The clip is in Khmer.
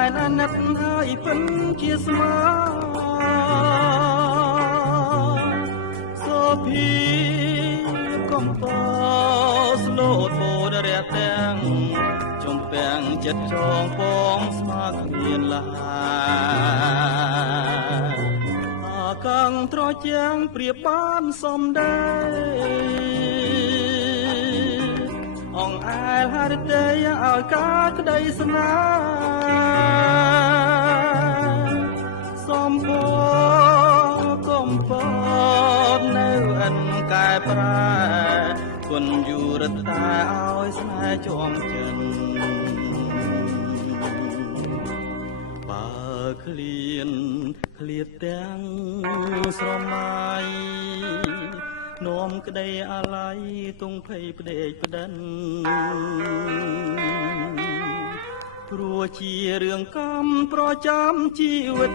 ែនអាណិតហើយពិនជាស្មាសូភីកំពស្លូតបូនរះទាំងចំពាំងចិត្តចងពងស្មាគ្មានលាកងត្រជាងព្រៀបបានសំដែងអងអែលហរិទេឲ្យការក្តីស្នេហ៍សំពកំពតនៅអិនកែប្រែគុណយូរតែឲ្យស្នេហ៍ជាប់ចិនបើឃ្លាតទាំងស្រមៃនោមក្តីអាល័យទងភ័យផ្ដេកផ្ដិនព្រោះជារឿងកម្មប្រចាំជីវិត